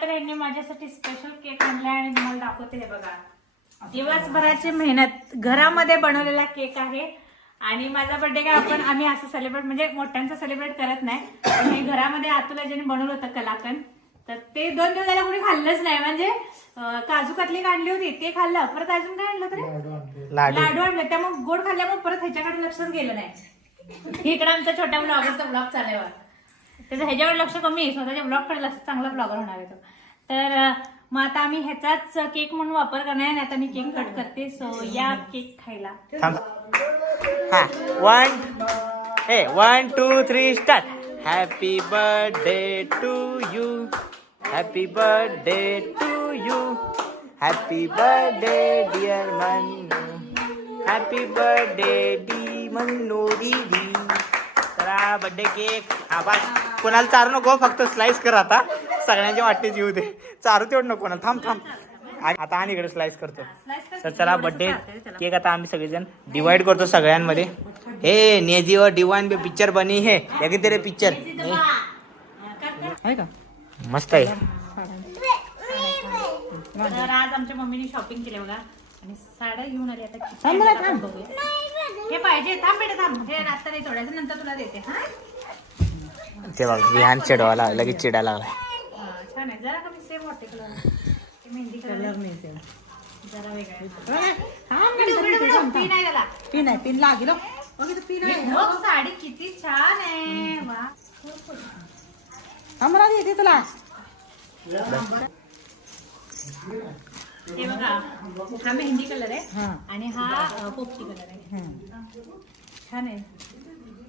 तर यांनी माझ्यासाठी स्पेशल केक आणलाय आणि तुम्हाला दाखवते हे बघा. दिवसभराची मेहनत. घरामध्ये बनवलेला केक आहे. आणि माझा बर्थडे काय आपण आम्ही असं सेलिब्रेट म्हणजे मोठ्यांचं सेलिब्रेट करत नाही. हे घरामध्ये आतुला ज्याने बनवलं होतं कलाकंद. तर ते दोन दिवस झाला कोणी खाल्लंच नाही. म्हणजे काजू कतली आणली होती. ते खाल्लं. परत अजून काय आणलं तरी लाडू लाडू. आणले त्यामुळे गोड खाल्ल्यामुळे परत ह्याच्याकडे लक्षच गेलं नाही. इकडे आमचा छोट्या ब्लॉगरचा ब्लॉग चालू आहे त्याचं ह्याच्याकडे लक्ष कमी आहे. स्वतःच्या ब्लॉगकडे लक्ष चांगला ब्लॉगर होणार आहे तो. तर मग आता आम्ही ह्याचाच केक म्हणून वापर करणार आहे. आता मी केक कट करते. सो या केक खायला. वन हे one two three start happy birthday to you happy birthday to you happy birthday dear Mannu happy birthday dear Mannu दीदी चला बर्थडे केक आवाज कोणाला चारू नको फक्त स्लाइस कर आता. सगळ्यांच्या वाटेच येऊ दे. चारू तेवढं नको कोणाला. थांब थांब. आता आणि इकडे स्लाइस करतो. तर चला बर्थडे केक आता आम्ही सगळेजण डिवाइड करतो सगळ्यांमध्ये. हे नेजी और डिवाइन पे पिक्चर बनी है. लेकिन तेरे पिक्चर आहे का? मस्त आहे. तर आज आमच्या मम्मीने शॉपिंग केली बघा. आणि साड्या घेऊन आली आता किती थांब मला आणल्यात थांब. आपण बघूया. हे पाहिजे थांब बेटा थांब. हे आता नाही थोड्याचं नंतर तुला देते हा? ते बघ विहान चिडवायला लगेच चिडायला लागला. हा, छान आहे. जरा कमी सेम वाटते कलर मेहंदी कलर कलर नाही ते. जरा वेगळा आहे. थांब, उघडू, उघडू, उघडू. थांब, पीन त्याला. पिन आहे पिन लागेल हो. बघ इथं पिन आहे. बघ, साडी किती छान आहे. वा. थांब मला देते तुला. हे बघा हा मेहंदी कलर आहे हा. आणि हा पोपटी कलर आहे. छान आहे.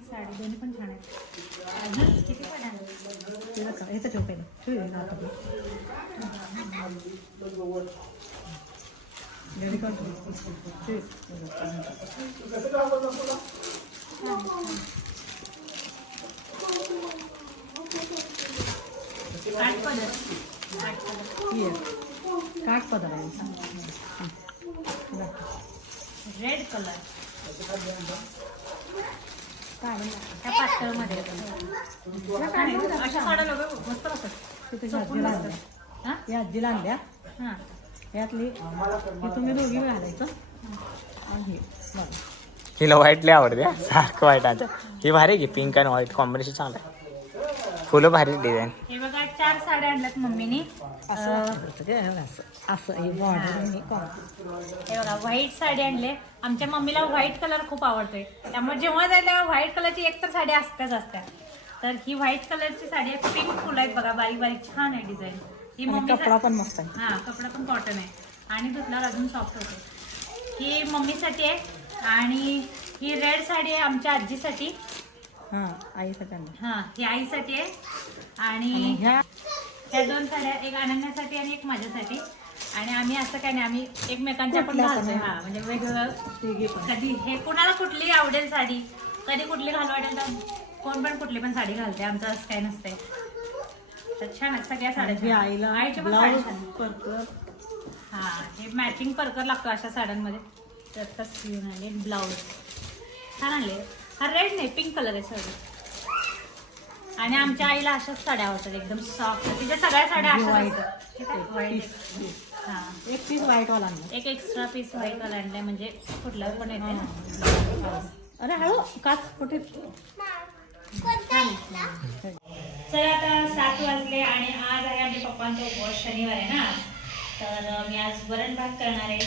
साडी दोन्ही पण छान आहे किती पण आहे इथं ठेव पहिलं. ठेव. रेडी काठ पदर. रेड कलर त्या पातळमध्ये. अशा साड्या लोक मस्त असतात तिथे आजीला आणल्या. हा? आजीला आणल्या. यातली तुम्ही दोघी घालायचं. आणि बघा. हिला व्हाईट लय आवडते. सारखं व्हाईट आता ही भारी आहे की पिंक आणि व्हाईट कॉम्बिनेशन चांगलं आहे. फुलं भारी डिझाईन हे चार साड्या आणल्यात मम्मीनी. हे बघा, व्हाईट साडी आणले. आमच्या मम्मीला व्हाईट कलर खूप आवडतोय. त्यामुळे जेव्हा जाईल तेव्हा व्हाईट कलरची एक तर साडी असत्याच असत्या. तर ही व्हाईट कलरची साडी आहे. पिंक फुलं आहेत बघा बारीक बारीक छान आहे डिझाईन ही मम्मी कपडा पण मस्त आहे. हा कपडा पण कॉटन आहे. आणि धुतल्यावर अजून सॉफ्ट होते ही मम्मीसाठी आहे. आणि ही रेड साडी आहे आमच्या आजीसाठी. हा आईसाठी हा ही आहे आणि आणि ह्या त्या दोन साड्या एक अनन्यासाठी आणि एक माझ्यासाठी. आणि आम्ही असं काय नाही आम्ही एकमेकांच्या पण कुठल्या पण घालतोय आहे. हा म्हणजे वेगवेगळं तिघी पण. कधी हे कोणाला कुठली आवडेल साडी? कधी कुठली घालू वाटेल तर कोण पण कुठली पण साडी घालते आमचं असं काय नसतंय. तर छान आहे सगळ्या साड्या ही छान. आईला आईच्या पण साड्या ब्लाऊज छान आहेत. पर्पल हा हे मॅचिंग परकर लागतो अशा साड्यांमध्ये. तर तसं घेऊन आले ब्लाऊज. छान आणले हा रेड नाही पिंक कलर आहे साडी आणि आमच्या आईला अशाच साड्या आवडतात एकदम सॉफ्ट तिच्या सगळ्या साड्या अशाच एक पीस व्हाईट वाला एक एक्स्ट्रा पीस व्हाईट कलर आणलाय म्हणजे कुठला पण येते ना. अरे हळू काच कुठे? चला आता सात वाजले आणि आज आहे आमच्या पप्पांचा उपवास शनिवार आहे ना तर मी आज वरण भात करणार आहे.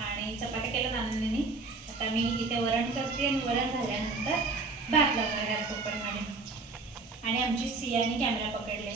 आणि चपात्या केलं आनंदीने आता मी इथे वरण करते आणि वरण झाल्यानंतर भात लावणार आहे कुकरमध्ये आणि आमची सियाने कॅमेरा पकडले